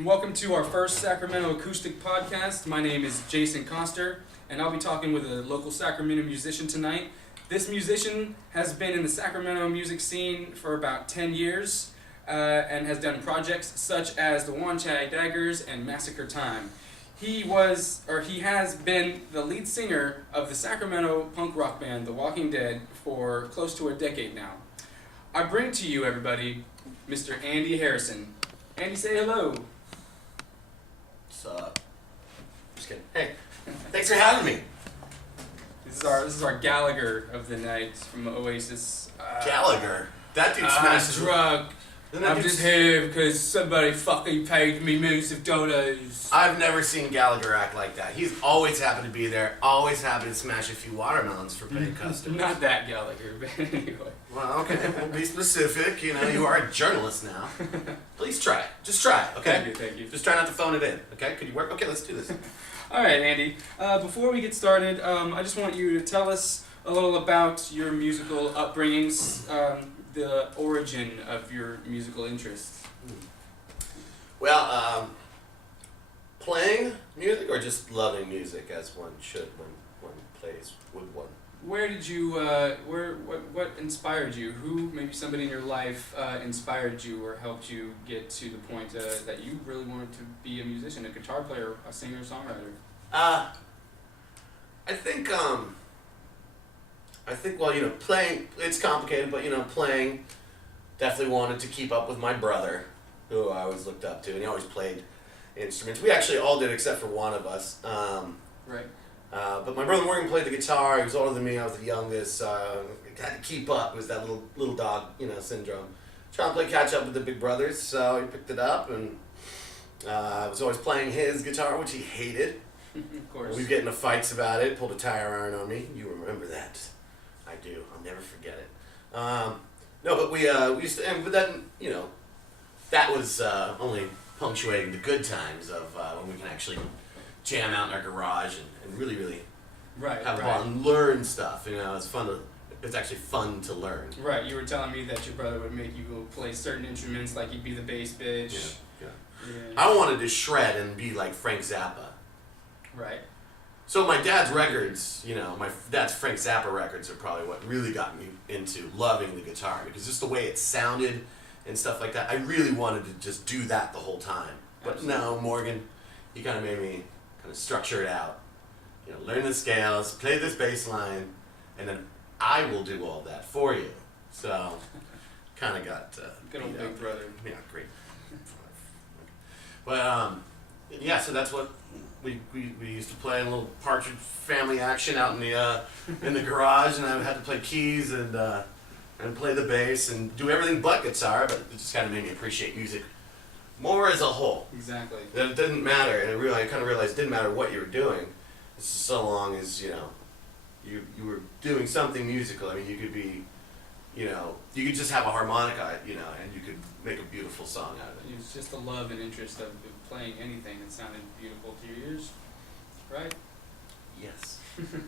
and welcome to our first Sacramento Acoustic podcast. My name is Jasen Koster, and I'll be talking with a local Sacramento musician tonight. This musician has been in the Sacramento music scene for about 10 years and has done projects such as the Wanchai Daggers and Massacre Time. He has been the lead singer of the Sacramento punk rock band The Walking Dead for close to a decade now. I bring to you, everybody, Mr. Andy Harrison. Andy, say hello. What's up? Just kidding. Hey, thanks for having me. This is our Gallagher of the night from Oasis. Gallagher? That dude smashes. I'm drunk. I'm just here because somebody fucking paid me millions of dollars. I've never seen Gallagher act like that. He's always happy to be there, always happy to smash a few watermelons for paying customers. Not that Gallagher, but anyway. Well, okay, we'll be specific. You know, you are a journalist now. Please try it. Just try it, okay? Thank you. Just try not to phone it in, okay? Could you work? Okay, let's do this. All right, Andy. Before we get started, I just want you to tell us a little about your musical upbringings, the origin of your musical interests. Well, playing music or just loving music as one should when one plays with one? Where did you, what inspired you? Who, maybe somebody in your life, inspired you or helped you get to the point that you really wanted to be a musician, a guitar player, a singer, songwriter? I think, well, playing, it's complicated, but, playing, definitely wanted to keep up with my brother, who I always looked up to, and he always played instruments. We actually all did, except for one of us. Right. But my brother Morgan played the guitar. He was older than me. I was the youngest. Had to keep up. It was that little dog, syndrome. Trying to play catch up with the big brothers, so he picked it up, and I was always playing his guitar, which he hated. Of course. We'd get into fights about it. Pulled a tire iron on me. You remember that? I do. I'll never forget it. No, but we used to, but then that was only punctuating the good times of when we can actually jam out in our garage and really have fun and learn stuff. It's actually fun to learn. Right. You were telling me that your brother would make you go play certain instruments, like you'd be the bass bitch. Yeah. I wanted to shred and be like Frank Zappa. Right. So my dad's records, my dad's Frank Zappa records are probably what really got me into loving the guitar, because just the way it sounded and stuff like that, I really wanted to just do that the whole time. But Absolutely. no, Morgan, he kind of made me kind of structure it out. Learn the scales, play this bass line, and then I will do all that for you. So, kind of got good old big brother. Yeah, great. But yeah, so that's what we used to play a little Partridge Family action out in the garage, and I had to play keys and play the bass and do everything but guitar. But it just kind of made me appreciate music more as a whole. Exactly. That it didn't matter, and I kind of realized it didn't matter what you were doing, so long as you were doing something musical. I mean, you could be, you could just have a harmonica, and you could make a beautiful song out of it. It was just the love and interest of playing anything that sounded beautiful to your ears, right? Yes.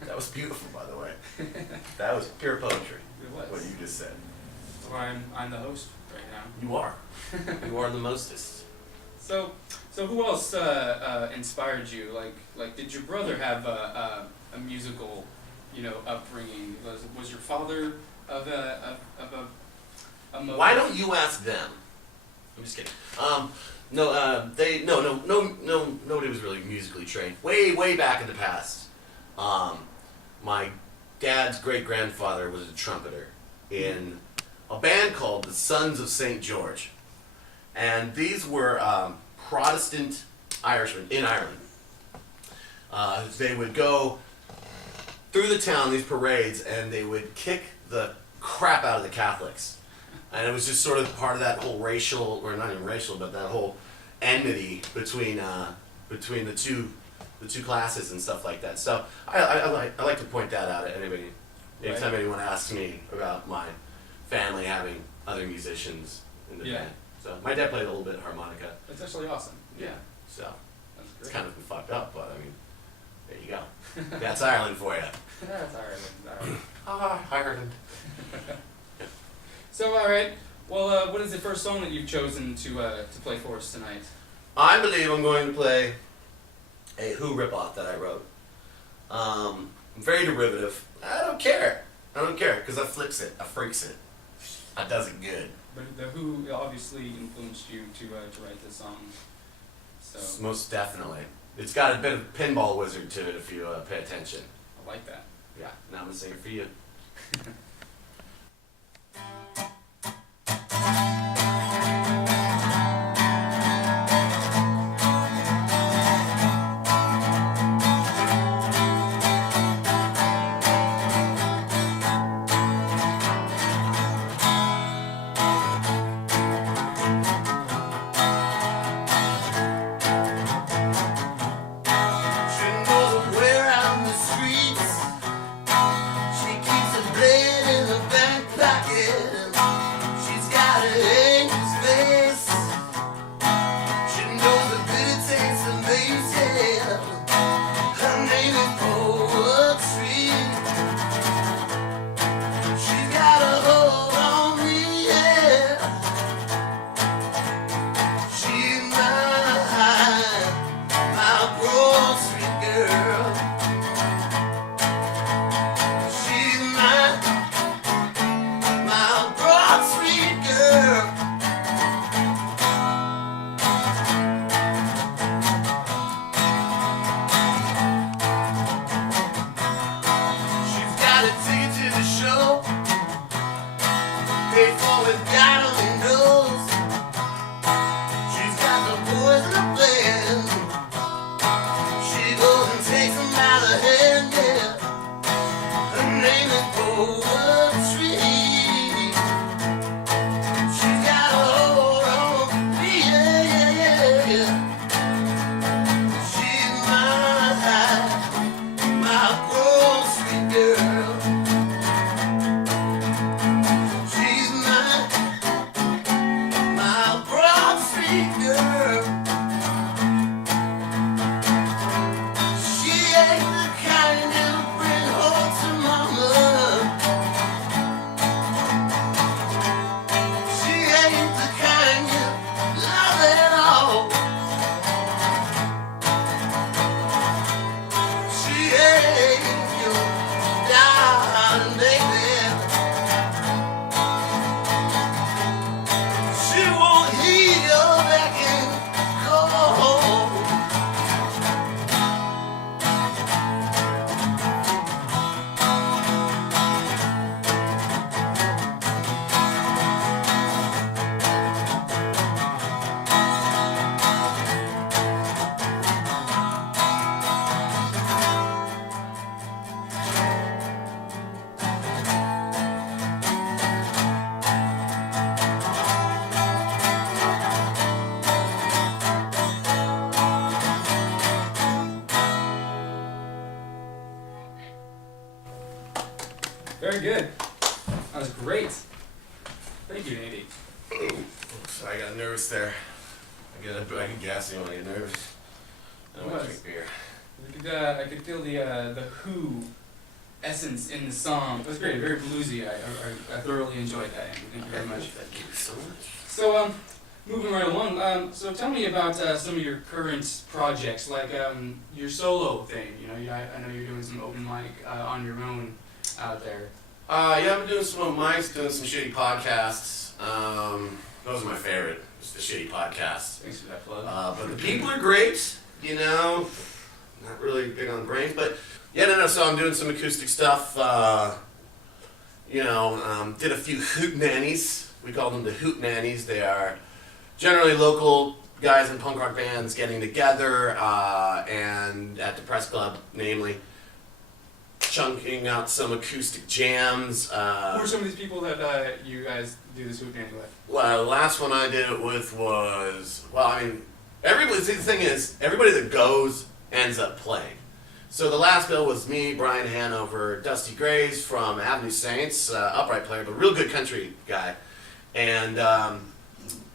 That was beautiful, by the way. That was pure poetry. It was. What you just said. That's why I'm the host right now. You are. You are the mostest. So who else inspired you? Like, did your brother have a musical, upbringing? Was your father of a motive? Why don't you ask them? I'm just kidding. Nobody was really musically trained. Way back in the past, my dad's great-grandfather was a trumpeter in a band called the Sons of St. George. And these were Protestant Irishmen in Ireland. They would go through the town, these parades, and they would kick the crap out of the Catholics. And it was just sort of part of that whole racial, or not even racial, but that whole enmity between the two classes and stuff like that. So I like to point that out at anybody. Anytime anyone asks me about my family having other musicians in the band. So my dad played a little bit of harmonica. That's actually awesome. Yeah. So That's great. it's kind of fucked up, but I mean, there you go. That's Ireland for you. That's Ireland. Ireland. So, all right. Well, what is the first song that you've chosen to play for us tonight? I believe I'm going to play a Who ripoff that I wrote. Very derivative. I don't care, because I flips it, I freaks it, I does it good. But the Who obviously influenced you to write this song. So Most definitely. It's got a bit of pinball wizard to it if you pay attention. I like that. Yeah, now I'm gonna sing it for you. Very good. That was great. Thank you, Andy. Oops, I got nervous there. I get gassy when I get nervous. I want to drink beer. I could feel the Who essence in the song. It was great, very bluesy. I thoroughly enjoyed that, Andy. Thank you very much. Thank you so much. So, moving right along, so tell me about some of your current projects, like your solo thing. You know, I know you're doing some open mic on your own out there. Yeah, I've been doing some open mics, doing some shitty podcasts. Those are my favorite, just the shitty podcasts. Thanks for that plug. But the people are great, you know. Not really big on brains, but yeah, no. So I'm doing some acoustic stuff. Did a few hoot nannies. We call them the hoot nannies. They are generally local guys in punk rock bands getting together and at the press club, namely, chunking out some acoustic jams. Who are some of these people that you guys do this hoot nanny with? Well, the last one I did it with was, everybody, see, the thing is, everybody that goes ends up playing. So the last bill was me, Brian Hanover, Dusty Grays from Avenue Saints, upright player, but real good country guy, and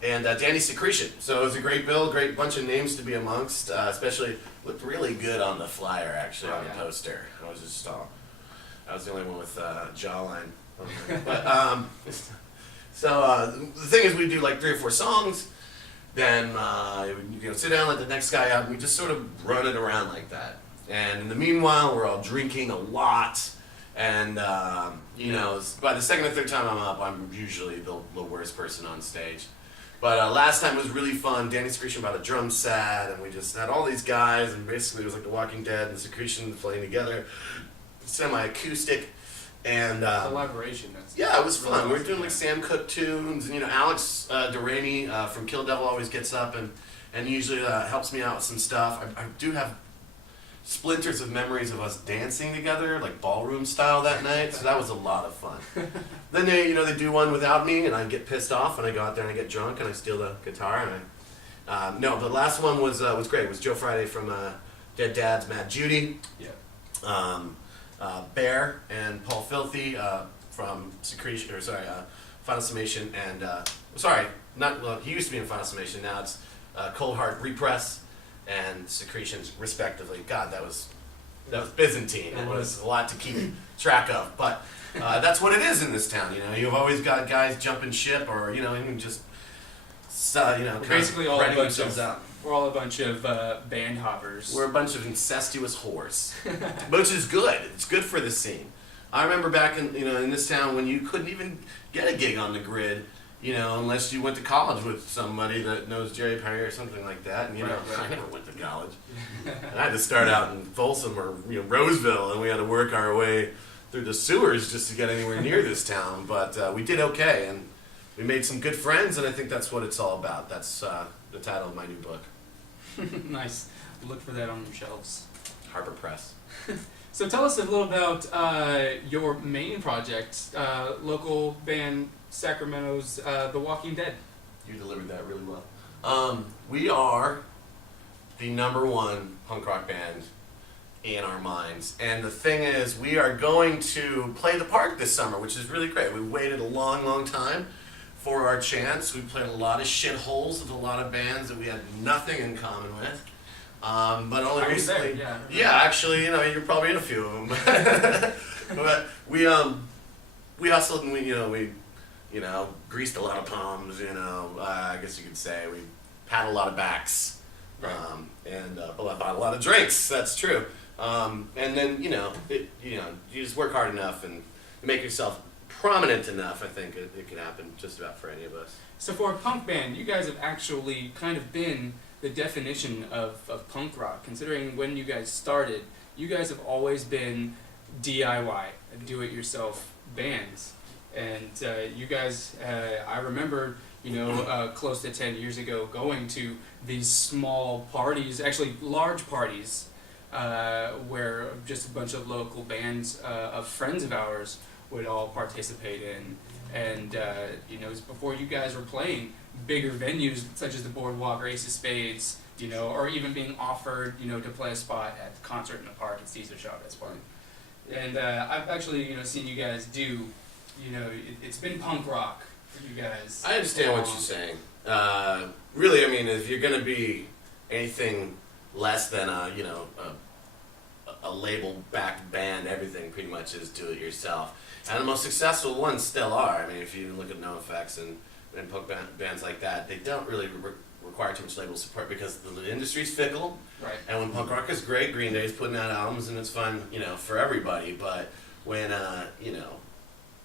Danny Secretion. So it was a great bill, great bunch of names to be amongst, especially looked really good on the flyer, actually, on the poster. I was the only one with jawline. But, the thing is, we do like 3 or 4 songs. then sit down, let the next guy out, and we just sort of run it around like that. And in the meanwhile, we're all drinking a lot, and by the second or third time I'm up, I'm usually the worst person on stage. But last time was really fun. Danny Secretion brought a drum set, and we just had all these guys, and basically it was like The Walking Dead and Secretion playing together, semi-acoustic. And collaboration. Yeah, it was fun. Really We were doing like Sam Cooke tunes, and Alex Delaney from Kill Devil always gets up and usually helps me out with some stuff. I do have splinters of memories of us dancing together, like ballroom style that night. So that was a lot of fun. Then they do one without me, and I get pissed off, and I go out there and I get drunk, and I steal the guitar, and the last one was great. It was Joe Friday from Dead Dad's Mad Judy. Yeah. Bear and Paul Filthy from Final Summation, and he used to be in Final Summation. Now it's Cold Heart Repress and Secretions, respectively. God, that was Byzantine. It was a lot to keep track of, but that's what it is in this town. You've always got guys jumping ship, or even just basically all a bunch of out. We're all a bunch of band hoppers. We're a bunch of incestuous whores, which is good. It's good for the scene. I remember back in this town when you couldn't even get a gig on the grid, unless you went to college with somebody that knows Jerry Perry or something like that. And Right. I never went to college. I had to start out in Folsom or Roseville, and we had to work our way through the sewers just to get anywhere near this town. But we did okay, and we made some good friends, and I think that's what it's all about. That's the title of my new book. Nice. Look for that on your shelves. Harper Press. So tell us a little about your main project, local band Sacramento's The Walking Dead. You delivered that really well. We are the #1 punk rock band in our minds. And the thing is, we are going to play the park this summer, which is really great. We waited a long, long time for our chance. We played a lot of shitholes with a lot of bands that we had nothing in common with. But only recently. There, yeah, actually, you're probably in a few of them. But we hustled, and we greased a lot of palms. I guess you could say we pat a lot of backs, right. And bought a lot of drinks. That's true. And then you just work hard enough and make yourself prominent enough. I think it can happen just about for any of us. So for a punk band, you guys have actually kind of been the definition of punk rock. Considering when you guys started, you guys have always been DIY, do-it-yourself bands. And you guys, I remember, close to 10 years ago, going to these small parties, actually large parties, where just a bunch of local bands of friends of ours would all participate in. And, it was before you guys were playing bigger venues such as the Boardwalk or Ace of Spades, or even being offered, to play a spot at the Concert in the Park at Caesar Chavez Park. And I've actually, seen you guys do, it's been punk rock for you guys. I understand what you're saying. Really, if you're going to be anything less than a label-backed band, everything pretty much is do-it-yourself. And the most successful ones still are. If you look at NoFX and punk bands like that, they don't really require too much label support because the industry's fickle. Right. And when punk rock is great, Green Day's putting out albums and it's fun, for everybody. But when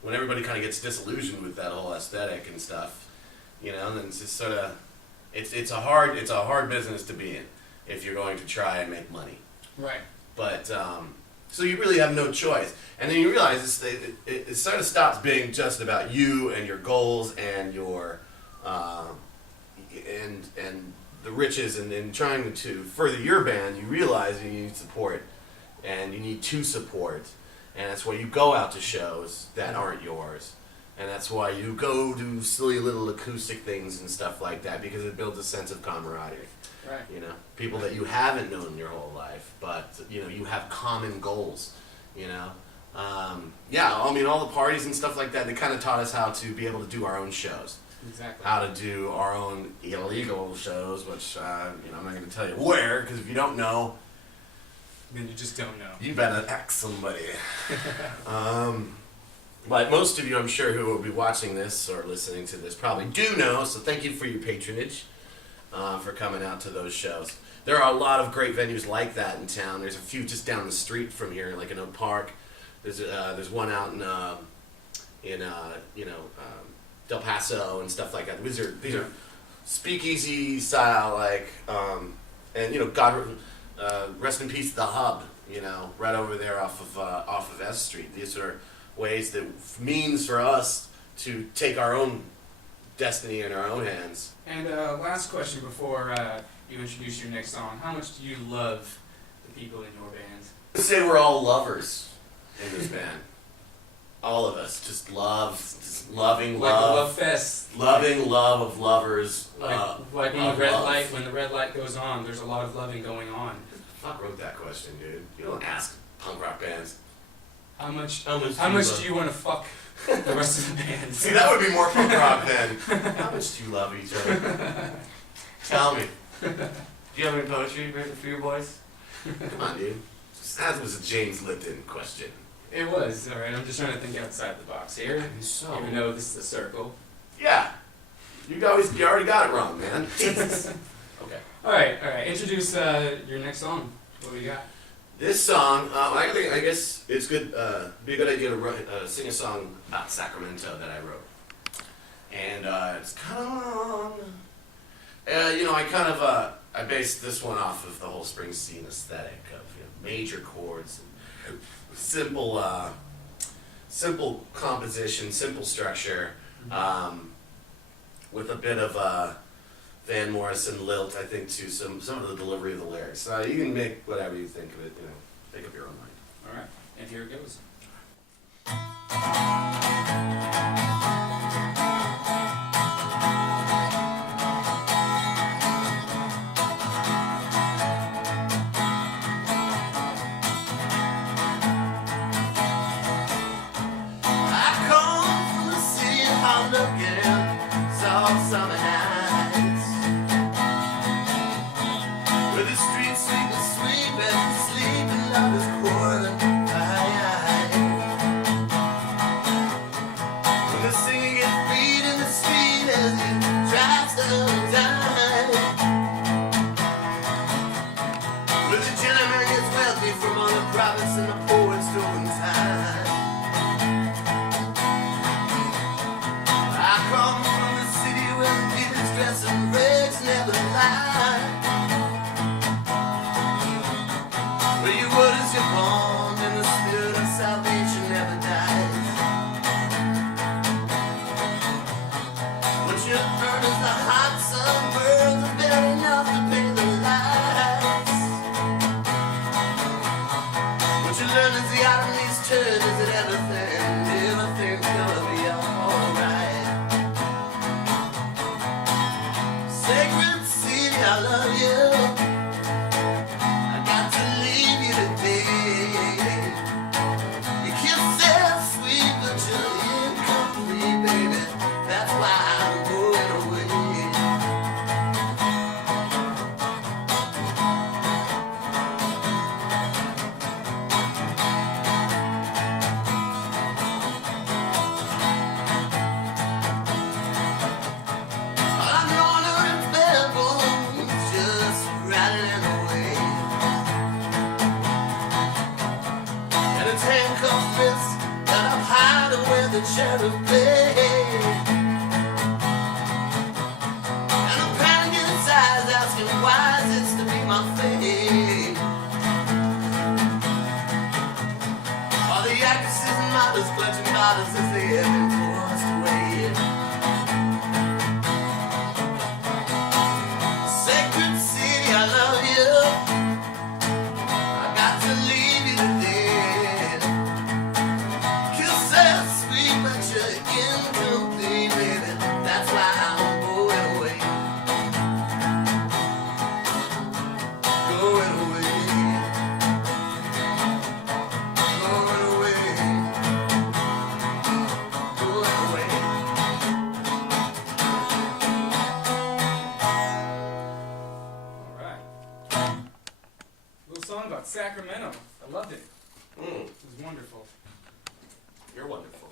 when everybody kind of gets disillusioned with that whole aesthetic and stuff, then it's just sort of it's a hard business to be in if you're going to try and make money. Right. But so you really have no choice, and then you realize it sort of stops being just about you and your goals and your and the riches, and in trying to further your band, you realize you need support, and you need to support, and that's why you go out to shows that aren't yours, and that's why you go to silly little acoustic things and stuff like that, because it builds a sense of camaraderie. Right. People that you haven't known your whole life, but you have common goals. All the parties and stuff like that, they kind of taught us how to be able to do our own shows. Exactly. How to do our own illegal shows, which I'm not going to tell you where, because if you don't know, then you just don't know. You better ask somebody. But most of you, I'm sure, who will be watching this or listening to this probably do know, so thank you for your patronage. for coming out to those shows. There are a lot of great venues like that in town. There's a few just down the street from here, like in Oak Park. There's one out in Del Paso and stuff like that. These are speakeasy style, like, and God, rest in peace, the Hub. Right over there off of S Street. These are ways means for us to take our own destiny in our own hands. And last question before you introduce your next song. How much do you love the people in your band? I'd say we're all lovers in this band. All of us just loving like love. A love fest. Loving love of lovers. Like when the red light goes on, there's a lot of loving going on. Who the fuck wrote that question, dude? You don't ask punk rock bands. How much do you want to fuck the rest of the band? See, that would be more punk rock than how much do you love each other? Tell me. Do you have any poetry written for your boys? Come on, dude. That was a James Lipton question. It was, alright. I'm just trying to think outside the box here. So, even though this is a circle. Yeah. You already got it wrong, man. Jesus. Okay. Alright. Introduce your next song. What do you got? This song, I guess it's good. Be a good idea to sing a song about Sacramento that I wrote, and it's kind of long. I based this one off of the whole Springsteen aesthetic of major chords, and simple composition, simple structure, with a bit of Van Morrison lilt, I think, to some of the delivery of the lyrics. You can make whatever you think of it, make up your own mind. All right, and here it goes. I come from the city of hard-looking, soft summer nights, where the streets sweep and sweep and sleep and love is quarreling. When the singing gets beat in the street as it drives down the dime, where the gentleman gets wealthy from all the profits and the poets doing time. I come from the city where the people's dress and rags never lie, where your word is your bond and the spirit of salvation never dies. What you earn is the hot sun burns and barely enough to pay the lights. What you learn is the art in these churches and everything's gonna be alright. Sacred city, I love you. I got to leave you today. Your kiss is sweet, but you're incomplete, baby. That's why I'm going away. I'm gonna remember just rattling away, and it's handcuffed wrists that I'm hiding where the sheriff paid, and I'm pounding his eyes asking why is this to be my fate. All the actresses and models clutching bottles as they have been forced away. Sacred city, I love you. I got to leave you today. Kisses sweet, but you're incomplete, baby. That's why I'm going away. Going away. Going away. Going away. Alright. Little song about Sacramento. I loved it. It was wonderful. You're wonderful.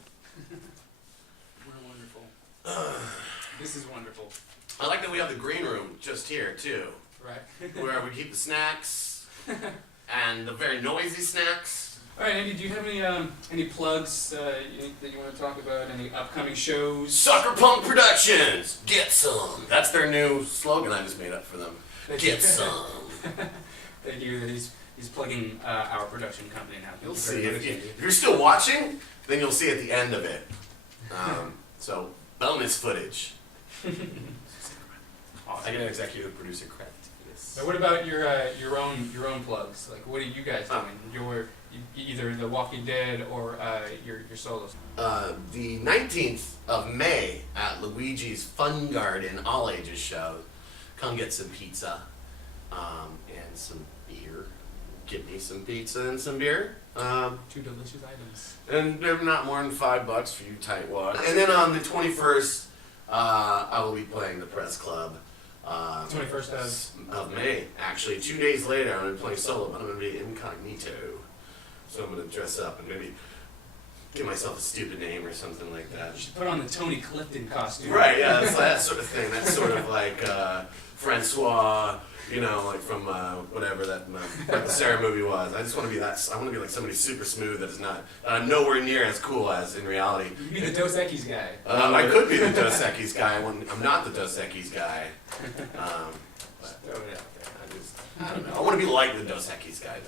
We're wonderful. This is wonderful. I like that we have the green room just here too, Right. where we keep the snacks and the very noisy snacks. All right, Andy, do you have any plugs that you want to talk about? Any upcoming shows? Sucker Punk Productions, get some. That's their new slogan I just made up for them. Get some. Thank you. He's plugging our production company now. You'll see. If you're still watching, then you'll see at the end of it. So bonus footage. Awesome. I get an executive producer credit for this. Now, what about your own plugs? Like, what are you guys doing? Either The Walking Dead or your solos. The 19th of May at Luigi's Fun Garden All Ages Show. Come get some pizza and some beer. Get me some pizza and some beer. 2 delicious items. And they're not more than $5 for you tightwads. And then on the 21st, I will be playing the Press Club. 21st of May. Actually, 2 days later, I'm going to be playing solo, but I'm going to be incognito. So I'm going to dress up and maybe give myself a stupid name or something like that. You should put on the Tony Clifton costume. Right, yeah, it's that sort of thing. That's sort of like Francois, like from whatever that the Sarah movie was. I just want to be that. I want to be like somebody super smooth that is not nowhere near as cool as in reality. You could be the Dos Equis guy. I could be the Dos Equis guy. I'm not the Dos Equis guy. But I don't know. I want to be like the Dos Equis guy,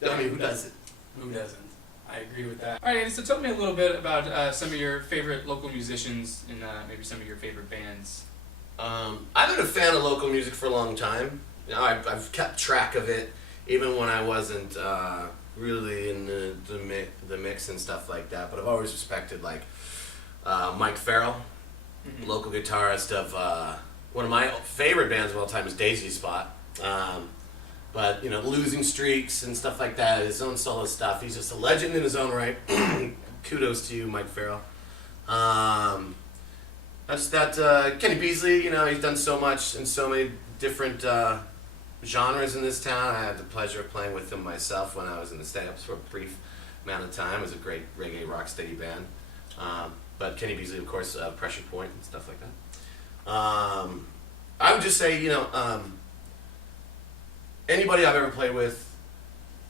though. I mean, who does it? Who doesn't? I agree with that. All right, so tell me a little bit about some of your favorite local musicians and maybe some of your favorite bands. I've been a fan of local music for a long time. I've kept track of it, even when I wasn't really in the mix and stuff like that. But I've always respected Mike Farrell, local guitarist of one of my favorite bands of all time is Daisy Spot. But Losing Streaks and stuff like that, his own solo stuff. He's just a legend in his own right. Kudos to you, Mike Farrell. Kenny Beasley, he's done so much in so many different genres in this town. I had the pleasure of playing with him myself when I was in the stand-ups for a brief amount of time. It was a great reggae rocksteady band. But Kenny Beasley, of course, Pressure Point and stuff like that. I would just say, anybody I've ever played with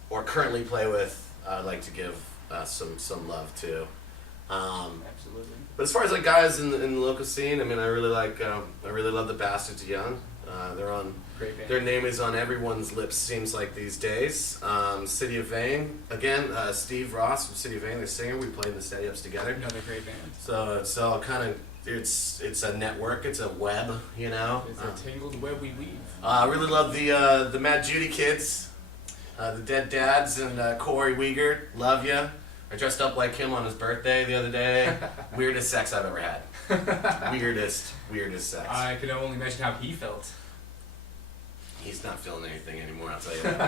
or currently play with, I'd like to give some love to. Absolutely. But as far as guys in the local scene, I mean, I really love the Bastards Young. They're on. Great band. Their name is on everyone's lips. Seems like these days. City of Vane again. Steve Ross from City of Vane, the singer. We played in the stand-ups together. Another great band. So it's all kind of it's a network. It's a web. It's a tangled web we weave. I really love the Mad Judy kids, the Dead Dads, and Corey Wiegert. Love ya. I dressed up like him on his birthday the other day. Weirdest sex I've ever had. Weirdest sex. I can only imagine how he felt. He's not feeling anything anymore, I'll tell you that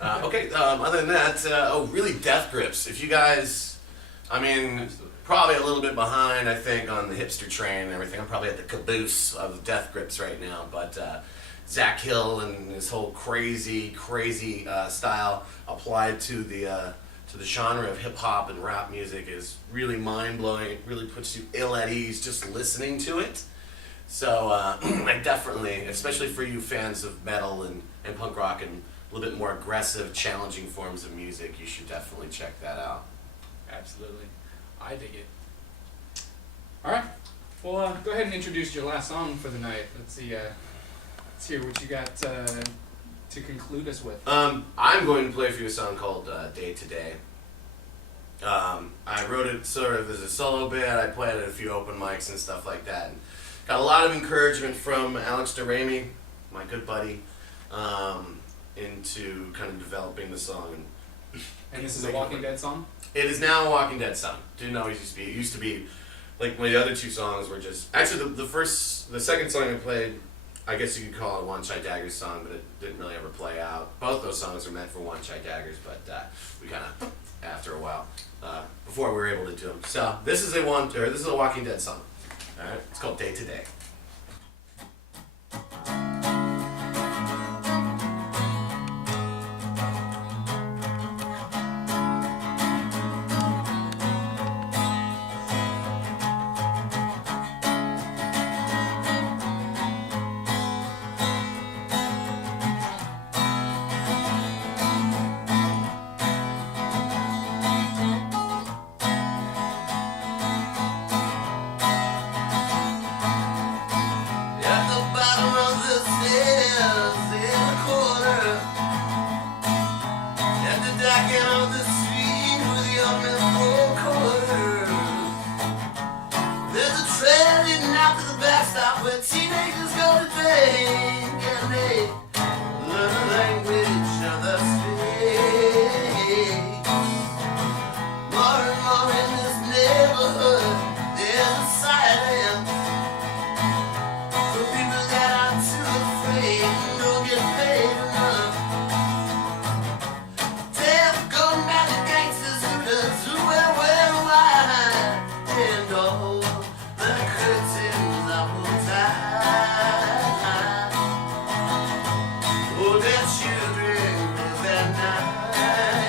much. Okay, other than that, really Death Grips. If you guys, probably a little bit behind, I think, on the hipster train and everything. I'm probably at the caboose of Death Grips right now, but Zach Hill and his whole crazy style applied to the genre of hip hop and rap music is really mind blowing. It really puts you ill at ease just listening to it. So I definitely, especially for you fans of metal and punk rock and a little bit more aggressive, challenging forms of music, you should definitely check that out. Absolutely, I dig it. All right, well, go ahead and introduce your last song for the night. Let's hear what you got to conclude us with. I'm going to play for you a song called Day to Day. I wrote it sort of as a solo bit. I played it at a few open mics and stuff like that. And got a lot of encouragement from Alex DeRamy, my good buddy, into kind of developing the song. And this is a Walking Dead song? It is now a Walking Dead song. Didn't always used to be. It used to be, like, my other two songs were just... Actually, the second song I played, I guess you could call it a One Shy Daggers song, but it didn't really ever play out. Both those songs were meant for One Shy Daggers, but we kind of, after a while, before we were able to do them. So this is a Walking Dead song. All right, it's called Day to Day. stacking on the street with your memorable quarters. There's a train leading out to the backstop where teenagers go to drink and they learn the language of the street. More and more in this neighborhood, there's a silence for people that are too afraid and don't get paid enough. They're going back to gangsters who wear white and all the curtains are pulled tight. Oh, their children live at night.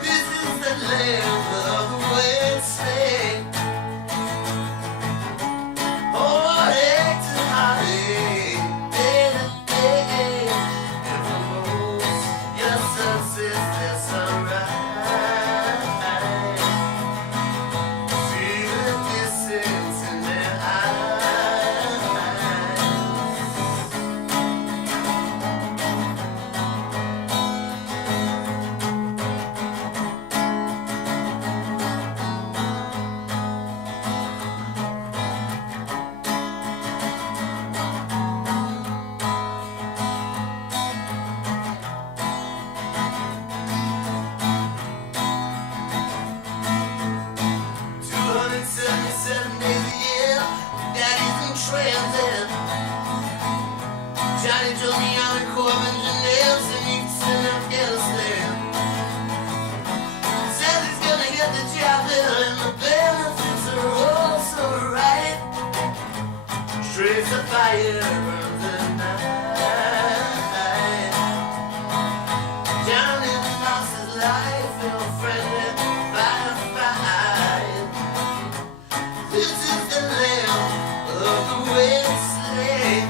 This is the land of the wasteland. Oh, heck to heartache, day to day. And for most, your sunsets, their sunrise. See the distance in their eyes. 277 days a year, daddy's in transit. Johnny Johnny on the Corps of Engineers and he's in Afghanistan. Says he's gonna get the job there and the benefits are all so right. Trace the fire of the night. Johnny lost his life in a friendly firefight. This is the land of the wasteland.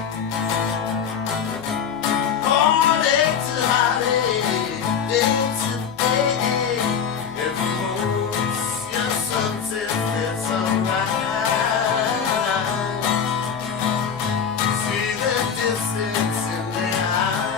Heartache to heartache, day to day. Every moment's your sunset, it's alright. See the distance in their eyes.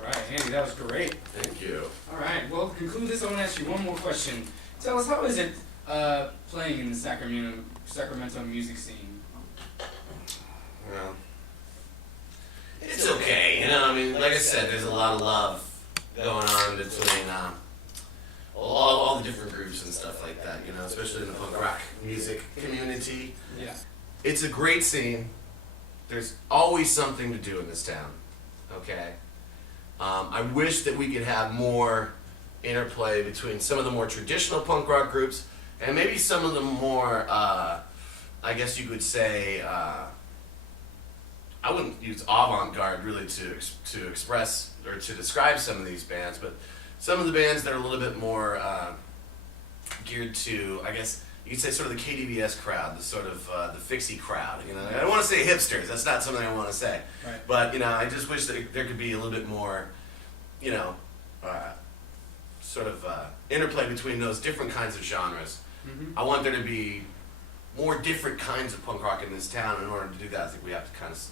All right, Andy, that was great. Thank you. All right, well, to conclude this, I want to ask you one more question. Tell us, how is it playing in the Sacramento music scene? Well, it's okay, you know. I mean, like I said, there's a lot of love going on between all the different groups and stuff like that, you know, especially in the punk rock music community. Yeah. It's a great scene. There's always something to do in this town, okay? I wish that we could have more interplay between some of the more traditional punk rock groups and maybe some of the more, I guess you could say, I wouldn't use avant-garde really to express or to describe some of these bands, but some of the bands that are a little bit more geared to, I guess you could say, sort of the KDVS crowd, the sort of the fixie crowd. You know, I don't want to say hipsters. That's not something I want to say. Right. But you know, I just wish that there could be a little bit more, you know, sort of interplay between those different kinds of genres. Mm-hmm. I want there to be more different kinds of punk rock in this town. In order to do that, I think we have to kind of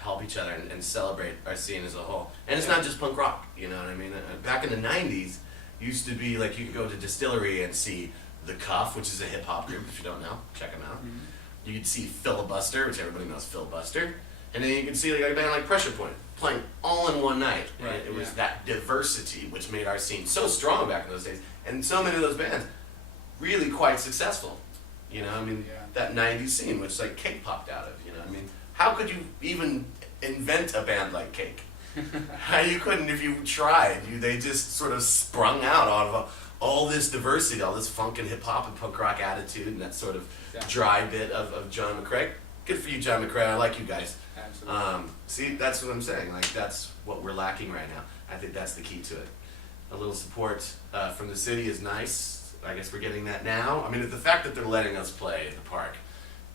help each other and celebrate our scene as a whole. And it's not just punk rock, you know what I mean? Back in the 90s, used to be like you could go to Distillery and see The Cuff, which is a hip-hop group. If you don't know, check them out. Mm-hmm. You could see Filibuster, which everybody knows Filibuster. And then you could see like a band like Pressure Point playing all in one night. Right, And it was yeah. that diversity which made our scene so strong back in those days. And so many of those bands really quite successful. You know, I mean, Yeah. that 90s scene, which like Cake popped out of, you know, I mean, how could you even invent a band like Cake? You couldn't if you tried. They just sort of sprung out of all this diversity, all this funk and hip hop and punk rock attitude, and that sort of dry bit of John McCrae. Good for you, John McCrae. I like you guys. Absolutely. See, that's what I'm saying. Like, that's what we're lacking right now. I think that's the key to it. A little support from the city is nice. I guess we're getting that now. I mean, the fact that they're letting us play at the park,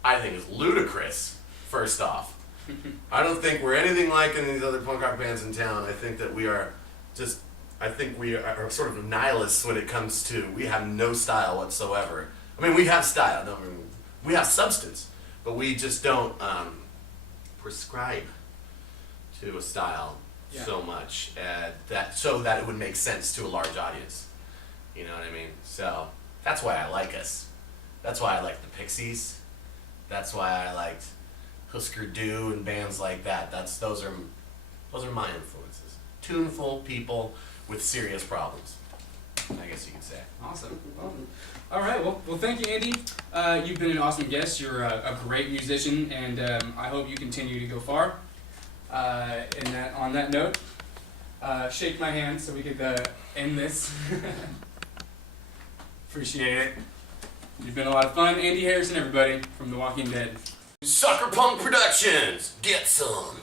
I think is ludicrous, first off. I don't think we're anything like any of these other punk rock bands in town. I think that we are sort of nihilists when it comes to, we have no style whatsoever. I mean, we have style, we have substance, but we just don't prescribe to a style so much so that it would make sense to a large audience. You know what I mean? So that's why I like us. That's why I like the Pixies. That's why I liked Husker Du and bands like that. Those are my influences. Tuneful people with serious problems, I guess you could say. Awesome. Well, all right. Well, thank you, Andy. You've been an awesome guest. You're a great musician, and I hope you continue to go far. On that note, shake my hand so we could end this. Appreciate it. You've been a lot of fun. Andy Harrison, everybody, from The Walking Dead. Sucker Punk Productions, get some.